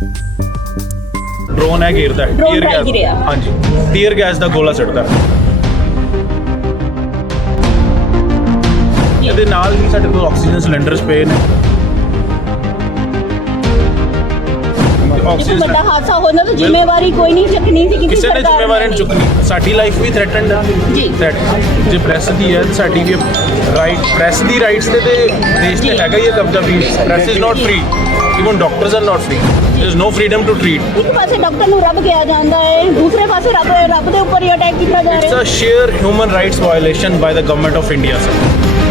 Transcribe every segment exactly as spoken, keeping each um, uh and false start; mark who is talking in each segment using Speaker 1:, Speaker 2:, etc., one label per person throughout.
Speaker 1: Drone है घेरता है, tear gas, हाँ जी, टीयर गैस का गोला सुटता है। ਇਹਦੇ ਨਾਲ ਹੀ ਸਾਡੇ ਕੋਲ ਆਕਸੀਜਨ ਸਿਲੰਡਰਸ ਪਏ ਨੇ।
Speaker 2: ਆਕਸੀਜਨ ਵੱਡਾ ਹਾਦਸਾ ਹੋਣਾ ਤਾਂ ਜ਼ਿੰਮੇਵਾਰੀ ਕੋਈ ਨਹੀਂ ਚੱਕਣੀ ਸੀ,
Speaker 1: ਕਿਸੇ ਨੇ ਜ਼ਿੰਮੇਵਾਰੀ ਨਹੀਂ ਚੁੱਕਣੀ। ਸਾਡੀ ਲਾਈਫ ਵੀ ਥ੍ਰੈਟਨਡ ਹੈ
Speaker 2: ਜੀ।
Speaker 1: ਜੇ ਪ੍ਰੈਸ ਦੀ ਹੈ ਸਾਡੀ ਵੀ ਰਾਈਟ, ਪ੍ਰੈਸ ਦੀ ਰਾਈਟਸ ਤੇ ਤੇ ਦੇਸ਼ ਤੇ ਹੈਗਾ ਹੀ ਹੈ ਕਬਜ਼ਾ ਵੀ। Press is not free, even doctors are not free, there is no freedom to treat.
Speaker 2: ਇੱਕ ਪਾਸੇ ਡਾਕਟਰ ਨੂੰ ਰੱਬ ਕਿਹਾ ਜਾਂਦਾ ਹੈ, ਦੂਸਰੇ ਪਾਸੇ ਰੱਬ ਰੱਬ ਦੇ ਉੱਪਰ ਹੀ ਅਟੈਕ ਕੀਤਾ ਜਾ ਰਿਹਾ ਹੈ।
Speaker 1: It's a sheer human rights violation by the government of India sir.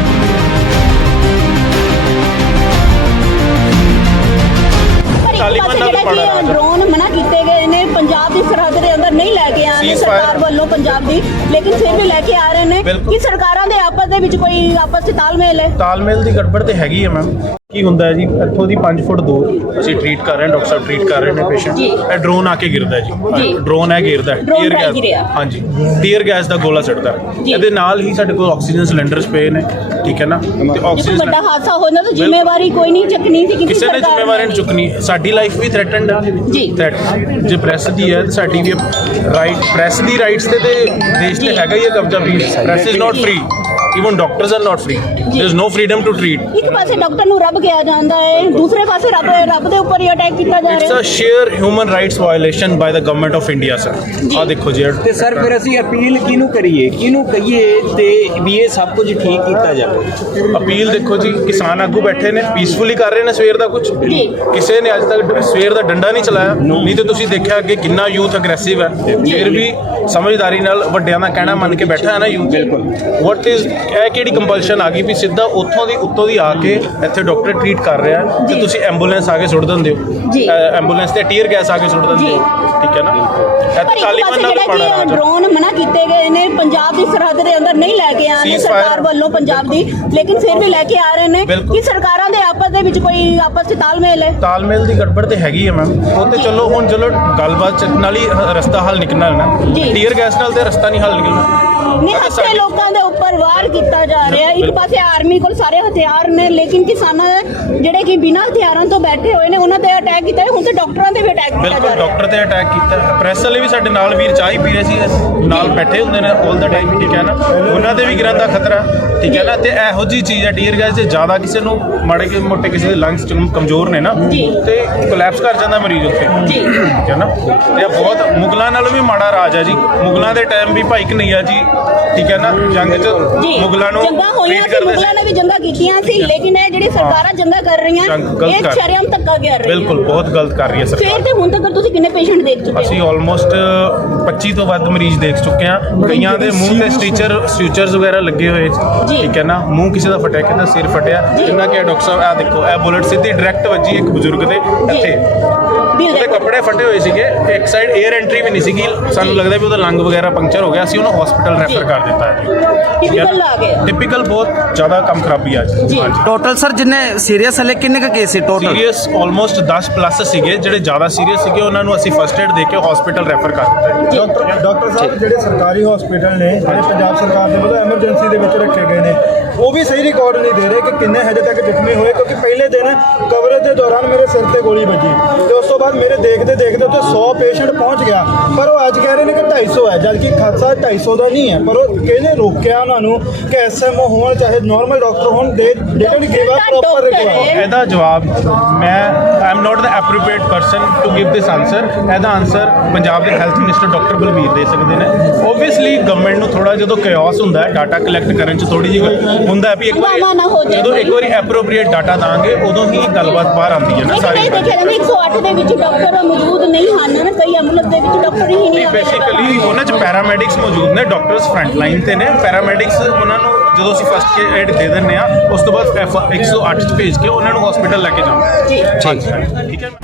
Speaker 2: Drone ਮਨਾ ਕੀਤੇ ਗਏ ਨੇ, ਪੰਜਾਬ ਦੀ ਸਰਹੱਦ ਦੇ ਅੰਦਰ ਨਹੀਂ ਲੈ ਕੇ ਆਣੇ ਸਰਕਾਰ ਵੱਲੋਂ ਪੰਜਾਬ ਦੀ, ਲੇਕਿਨ ਫਿਰ ਵੀ ਲੈ ਕੇ ਆ ਰਹੇ ਨੇ। ਕਿ ਸਰਕਾਰਾਂ ਦੇ ਆਪਸ ਦੇ ਵਿੱਚ ਕੋਈ ਆਪਸ ਵਿੱਚ ਤਾਲਮੇਲ ਹੈ?
Speaker 1: ਤਾਲਮੇਲ ਦੀ ਗੜਬੜ ਤੇ ਹੈਗੀ ਹੈ ਮੈਮ। ਕੀ ਹੁੰਦਾ ਹੈ ਜੀ, ਇੱਥੋਂ ਦੀ ਪੰਜ ਫੁੱਟ ਦੂਰ ਅਸੀਂ ਟ੍ਰੀਟ ਕਰ ਰਹੇ ਹਾਂ, ਡਾਕਟਰ ਸਾਹਿਬ ਟ੍ਰੀਟ ਕਰ ਰਹੇ ਨੇ ਪੇਸ਼ੈਂਟ, ਇਹ ਡਰੋਨ ਆ ਕੇ ਗਿਰਦਾ ਜੀ। ਡਰੋਨ ਹੈ ਗਿਰਦਾ, ਟੀਅਰ ਗੈਸ, ਹਾਂਜੀ, ਟੀਅਰ ਗੈਸ ਦਾ ਗੋਲਾ ਸੁੱਟਦਾ। ਇਹਦੇ ਨਾਲ ਹੀ ਸਾਡੇ ਕੋਲ ਆਕਸੀਜਨ ਸਿਲੰਡਰਸ ਪਏ ਨੇ, ਠੀਕ ਹੈ ਨਾ। ਤੇ ਆਕਸੀਜਨ
Speaker 2: ਵੱਡਾ ਹਾਦਸਾ ਹੋਣਾ ਤਾਂ ਜ਼ਿੰਮੇਵਾਰੀ ਕੋਈ ਨਹੀਂ ਚੱਕਣੀ ਸੀ,
Speaker 1: ਕਿਸੇ ਨੇ ਜ਼ਿੰਮੇਵਾਰੀ ਨਹੀਂ ਚੁੱਕਣੀ। ਸਾਡੀ ਲਾਈਫ ਵੀ ਥ੍ਰੈਟਨਡ ਹੈ ਜੀ। ਜੇ ਪ੍ਰੈਸ ਦੀ ਹੈ ਸਾਡੀ ਵੀ ਰਾਈਟ, ਪ੍ਰੈਸ ਦੀ ਰਾਈਟਸ ਤੇ ਤੇ ਦੇਸ਼ ਤੇ ਹੈਗਾ ਹੀ ਹੈ ਕਬਜ਼ਾ ਵੀ। Press is not free, even doctors are not free, there is no freedom to treat.
Speaker 2: ਇੱਕ ਪਾਸੇ ਡਾਕਟਰ ਨੂੰ ਰੱਬ ਕਿਹਾ ਜਾਂਦਾ ਹੈ, ਦੂਸਰੇ ਪਾਸੇ ਰੱਬ ਰੱਬ ਦੇ ਉੱਪਰ ਹੀ ਅਟੈਕ ਕੀਤਾ ਜਾ ਰਿਹਾ ਹੈ।
Speaker 1: It's a sheer human rights violation by the government of India sir. ਆ ਦੇਖੋ ਜੀ।
Speaker 3: ਤੇ ਸਰ ਫਿਰ ਅਸੀਂ ਅਪੀਲ ਕਿਹਨੂੰ ਕਰੀਏ, ਕਿਹਨੂੰ ਕਹੀਏ ਤੇ ਵੀ ਇਹ ਸਭ ਕੁਝ ਠੀਕ ਕੀਤਾ ਜਾਵੇ?
Speaker 1: ਅਪੀਲ ਦੇਖੋ ਜੀ, ਕਿਸਾਨ ਆਗੂ ਬੈਠੇ ਨੇ, ਪੀਸਫੁਲੀ ਕਰ ਰਹੇ ਨੇ ਸਵੇਰ ਦਾ ਕੁਝ, ਕਿਸੇ ਨੇ ਅੱਜ ਤੱਕ ਸਵੇਰ ਦਾ ਡੰਡਾ ਨਹੀਂ ਚਲਾਇਆ। ਨਹੀਂ ਤੇ ਤੁਸੀਂ ਦੇਖਿਆ ਕਿ ਕਿੰਨਾ ਯੂਥ ਅਗਰੈਸਿਵ ਹੈ, ਫਿਰ ਵੀ ਸਮਝਦਾਰੀ ਨਾਲ ਵੱਡਿਆਂ ਦਾ ਕਹਿਣਾ ਮੰਨ ਕੇ ਬੈਠਾ ਹੈ ਨਾ ਯੂਥ। ਬਿਲਕੁਲ। ਵਾਟ ਇਜ਼ ਇਹ ਕਿਹੜੀ ਕੰਪਲਸ਼ਨ ਆ ਗਈ ਵੀ ਸਿੱਧਾ ਉੱਥੋਂ ਦੀ ਉੱਤੋਂ ਦੀ ਆ ਕੇ ਇੱਥੇ ਡਾਕਟਰ ਟ੍ਰੀਟ ਕਰ ਰਿਹਾ ਤੇ ਤੁਸੀਂ ਐਂਬੂਲੈਂਸ ਆ ਕੇ ਸੁੱਟ ਦਿੰਦੇ ਹੋ, ਐਂਬੂਲੈਂਸ ਤੇ ਟੀਅਰ ਗੈਸ ਆ ਕੇ ਸੁੱਟ ਦਿੰਦੇ ਹੋ, ਠੀਕ ਹੈ ਨਾ। ਇਹ ਤਾਲੀਬਾਨ ਨਾਲ ਪੜਾ
Speaker 2: ਡਰੋਨ ਮਨਾ ਕੀਤੇ ਗਏ ਨੇ, ਪੰਜਾਬ ਦੀ ਸਰਹੱਦ ਦੇ ਅੰਦਰ ਨਹੀਂ ਲੈ ਕੇ ਆਣੇ ਸਰਕਾਰ ਵੱਲੋਂ ਪੰਜਾਬ ਦੀ, ਲੇਕਿਨ ਫਿਰ ਵੀ ਲੈ ਕੇ ਆ ਰਹੇ ਨੇ। ਕਿ ਸਰਕਾਰਾਂ ਦੇ ਆਪਸ ਦੇ ਵਿੱਚ ਕੋਈ ਆਪਸ ਵਿੱਚ ਤਾਲਮੇਲ ਹੈ?
Speaker 1: ਤਾਲਮੇਲ ਦੀ ਗੜਬੜ ਤੇ ਹੈਗੀ ਹੈ ਮੈਮ। ਉਹ ਤੇ ਚਲੋ ਹੁਣ ਚਲੋ ਗੱਲਬਾਤ ਨਾਲ ਹੀ ਰਸਤਾ ਹੱਲ ਨਿਕਲਣਾ ਨਾ, ਟੀਅਰ ਗੈਸ ਨਾਲ ਤੇ ਰਸਤਾ ਨਹੀਂ ਹੱਲ ਨਿਕਲਣਾ।
Speaker 2: ਨਹੀਂ, ਹੱਥੇ ਲੋਕਾਂ ਦੇ ਉੱਪਰ ਵਾਰ ਕੀਤਾ ਜਾ ਰਿਹਾ। ਇੱਕ ਪਾਸੇ ਆਰਮੀ ਕੋਲ ਸਾਰੇ ਹਥਿਆਰ ਨੇ, ਲੇਕਿਨ ਕਿਸਾਨਾਂ ਜਿਹੜੇ ਕਿ ਬਿਨਾਂ ਹਥਿਆਰਾਂ ਤੋਂ ਬੈਠੇ ਹੋਏ ਨੇ ਉਹਨਾਂ ਤੇ ਅਟੈਕ ਕੀਤਾ। ਹੁਣ ਤੇ ਡਾਕਟਰਾਂ ਤੇ ਵੀ ਅਟੈਕ ਕੀਤਾ ਜਾ ਰਿਹਾ।
Speaker 1: ਡਾਕਟਰ ਤੇ ਅਟੈਕ ਕੀਤਾ। ਪ੍ਰੈਸ ਵਾਲੇ ਵੀ ਸਾਡੇ ਨਾਲ ਵੀਰ ਚਾਹ ਹੀ ਪੀ ਰਹੇ ਸੀ, ਨਾਲ ਬੈਠੇ ਹੁੰਦੇ ਨੇ ਆਲ ਦਾ ਟਾਈਮ, ਠੀਕ ਹੈ ਨਾ। ਉਹਨਾਂ ਤੇ ਵੀ ਗਿਰਨ ਦਾ ਖਤਰਾ, ਠੀਕ ਹੈ ਨਾ। ਤੇ ਇਹੋ ਜੀ ਚੀਜ਼ ਹੈ ਟੀਅਰ ਗੈਸ, ਜੇ ਜ਼ਿਆਦਾ ਕਿਸੇ ਨੂੰ ਮਾੜੇ ਕੇ ਮੋਟੇ ਕਿਸੇ ਦੇ ਲੰਗਸ ਕਮਜ਼ੋਰ ਨੇ ਨਾ ਤੇ ਕੋਲੈਪਸ ਕਰ ਜਾਂਦਾ ਮਰੀਜ਼ ਉੱਥੇ, ਠੀਕ ਹੈ ਨਾ। ਤੇ ਬਹੁਤ ਮੁਗਲਾਂ ਨਾਲੋਂ ਵੀ ਮਾੜਾ ਰਾਜ ਹੈ ਜੀ। ਮੁਗਲਾਂ ਦੇ ਟਾਈਮ ਵੀ ਭਾਈ ਕਨਈਆ ਜੀ, ਠੀਕ ਹੈ ਨਾ, ਜੰਗ 'ਚ ਮੁਗਲਾਂ ਨੂੰ
Speaker 2: ਜੰਗਾਂ ਹੋਈਆਂ ਸੀ, ਮੁਗਲਾਂ ਨੇ ਵੀ ਜੰਗਾਂ ਕੀਤੀਆਂ ਸੀ, ਲੇਕਿਨ ਇਹ ਜਿਹੜੀ ਸਰਕਾਰਾਂ ਜੰਗਾਂ ਕਰ ਰਹੀਆਂ ਇਹ ਸ਼ਰਮ ਧੱਕਾ ਕਰ ਰਹੀਆਂ।
Speaker 1: ਬਿਲਕੁਲ, ਬਹੁਤ ਗਲਤ ਕਰ ਰਹੀ ਹੈ ਸਰਕਾਰ।
Speaker 2: ਫਿਰ ਤੇ ਹੁਣ ਤੱਕ ਤੁਸੀਂ ਕਿੰਨੇ ਪੇਸ਼ੈਂਟ ਦੇਖ ਚੁੱਕੇ ਹੋ?
Speaker 1: ਅਸੀਂ ਆਲਮੋਸਟ ਪੱਚੀ ਤੋਂ ਵੱਧ ਮਰੀਜ਼ ਦੇਖ ਚੁੱਕੇ ਹਾਂ। ਕਈਆਂ ਦੇ ਮੂੰਹ ਤੇ ਸਟੀਚਰ ਸਟੀਚਰਸ ਵਗੈਰਾ ਲੱਗੇ ਹੋਏ, ਠੀਕ ਹੈ ਨਾ। ਮੂੰਹ ਕਿਸੇ ਦਾ ਫਟਿਆ, ਕਿਸੇ ਦਾ ਸਿਰ ਫਟਿਆ, ਜਿੰਨਾ ਕਿ ਡਾਕਟਰ ਸਾਹਿਬ ਆ ਦੇਖੋ, ਇਹ ਬੁਲਟ ਸਿੱਧੀ ਡਾਇਰੈਕਟ ਵੱਜੀ ਇੱਕ ਬਜ਼ੁਰਗ ਦੇ ਇੱਥੇ, ਉਹਦੇ ਕੱਪੜੇ ਫਟੇ ਹੋਏ ਸੀਗੇ, ਇੱਕ ਸਾਈਡ 에ਅਰ ਐਂਟਰੀ ਵੀ ਨਹੀਂ ਸੀਗੀ। ਸਾਨੂੰ ਲੱਗਦਾ ਵੀ ਉਹਦਾ ਲੰਗ ਵਗੈਰਾ ਪੰਕਚਰ ਹੋ ਗਿਆ, ਅਸੀਂ ਉਹਨੂੰ ਹਸਪੀਟਲ ਰੈਫਰ ਕਰ ਦਿੱਤਾ ਹੈ।
Speaker 2: ਟਿਪੀਕਲ ਆ ਗਿਆ,
Speaker 1: ਟਿਪੀਕਲ ਬਹੁਤ ਜ਼ਿਆਦਾ ਕੰਮ ਖਰਾਬੀ ਆ ਜੀ।
Speaker 4: ਟੋਟਲ ਸਰ ਜਿੰਨੇ ਸੀਰੀਅਸ ਹਲੇ ਕਿੰਨੇ ਕੁ ਕੇਸ ਸੀ ਟੋਟਲ?
Speaker 1: ਸੀਰੀਅਸ ਆਲਮੋਸਟ ਦਸ ਪਲੱਸ ਸੀਗੇ। ਜਿਹੜੇ ਜ਼ਿਆਦਾ ਸੀਰੀਅਸ ਸੀਗੇ ਉਹਨਾਂ ਨੂੰ ਅਸੀਂ ਫਸਟ ਏਡ ਦੇ ਕੇ ਹਸਪੀਟਲ ਰੈਫਰ ਕਰ ਦਿੱਤਾ।
Speaker 5: ਡਾਕਟਰ ਡਾਕਟਰ ਸਾਹਿਬ ਜਿਹੜੇ ਸਰਕਾਰੀ ਹਸਪੀਟਲ ਨੇ, ਜਿਹੜੇ ਪੰਜਾਬ ਸਰਕਾਰ ਦੇ ਵੱਲੋਂ ਐਮਰਜੈਂਸੀ ਦੇ ਵਿੱਚ ਰੱਖੇ ਗਏ ਨੇ, ਉਹ ਵੀ ਸਹੀ ਰਿਕਾਰਡ ਨਹੀਂ ਦੇ ਰਹੇ ਕਿ ਕਿੰਨੇ ਹਜੇ ਤੱਕ ਜ਼ਖਮੀ ਹੋਏ। ਕਿਉਂਕਿ ਪਹਿਲੇ ਦਿਨ ਕਵਰੇਜ ਦੇ ਦੌਰਾਨ ਮੇਰੇ ਸਿਰ ਤੇ ਗੋਲੀ ਵੱਜੀ ਤੇ ਉਸ ਤੋਂ ਬਾਅਦ ਮੇਰੇ ਦੇਖਦੇ ਦੇਖਦੇ ਉੱਤੇ ਸੌ ਪੇਸ਼ੈਂਟ ਪਹੁੰਚ ਗਿਆ, ਪਰ ਉਹ ਅੱਜ ਕਹਿ ਰਹੇ ਨੇ ਕਿ ਢਾਈ ਸੌ ਹੈ, ਜਦਕਿ ਖਾਸਾ ਢਾਈ ਸੌ ਦਾ ਨਹੀਂ ਹੈ। ਪਰ ਉਹ ਕਿਹਨੇ ਰੋਕਿਆ ਉਹਨਾਂ ਨੂੰ ਕਿ ਐਸ ਐਮ ਓ ਹੋਣ ਚਾਹੇ ਨਾਰਮਲ ਡਾਕਟਰ ਹੋਣ, they didn't give a proper requirement.
Speaker 1: ਇਹਦਾ ਜਵਾਬ ਮੈਂ I am not the appropriate person to give this answer. ਇਹਦਾ ਆਨਸਰ ਪੰਜਾਬ ਦੇ ਹੈਲਥ ਮਿਨਿਸਟਰ ਡਾਕਟਰ ਬਲਬੀਰ ਦੇ ਸਕਦੇ ਨੇ। ਓਬਵੀਅਸਲੀ ਗਵਰਨਮੈਂਟ ਨੂੰ ਥੋੜਾ ਜਦੋਂ ਕਾਇਓਸ ਹੁੰਦਾ ਹੈ ਡਾਟਾ ਕਲੈਕਟ ਕਰਨ 'ਚ ਥੋੜੀ ਜਿਹੀ ਹੁੰਦਾ ਵੀ ਇੱਕ ਵਾਰੀ ਜਦੋਂ ਇੱਕ ਵਾਰੀ ਐਪਰੋਪ੍ਰੀਏਟ ਡਾਟਾ ਦਾਂਗੇ ਉਦੋਂ ਹੀ ਗੱਲਬਾਤ ਬਾਹਰ ਆਉਂਦੀ ਹੈ ਨਾ ਸਾਰੀ।
Speaker 2: ਦੇਖਿਆ ਜਾਂਦਾ ਇੱਕ ਸੌ ਅੱਠ ਦੇ ਵਿੱਚ ਡਾਕਟਰ ਮੌਜੂਦ ਨਹੀਂ ਹਨ, ਕਈ ਐਂਬੂਲੈਂਸ ਦੇ ਵਿੱਚ ਡਾਕਟਰ ਹੀ ਨਹੀਂ।
Speaker 1: ਬੇਸਿਕਲੀ ਉਹਨਾਂ 'ਚ ਪੈਰਾਮੈਡਿਕਸ ਮੌਜੂਦ ਨੇ, ਡਾਕਟਰਸ ਫਰੰਟ ਲਾਈਨ ਤੇ ਨੇ। ਪੈਰਾਮੈਡਿਕਸ ਉਹਨਾਂ ਨੂੰ ਜਦੋਂ ਅਸੀਂ ਫਸਟ ਏਡ ਦੇ ਦਿੰਦੇ ਆ, ਉਸ ਤੋਂ ਬਾਅਦ ਇੱਕ ਸੌ ਅੱਠ 'ਚ ਭੇਜ ਕੇ ਉਹਨਾਂ ਨੂੰ ਹਸਪੀਟਲ ਲੈ ਕੇ ਜਾਂਦੇ।
Speaker 2: ਜੀ
Speaker 1: ਠੀਕ ਹੈ।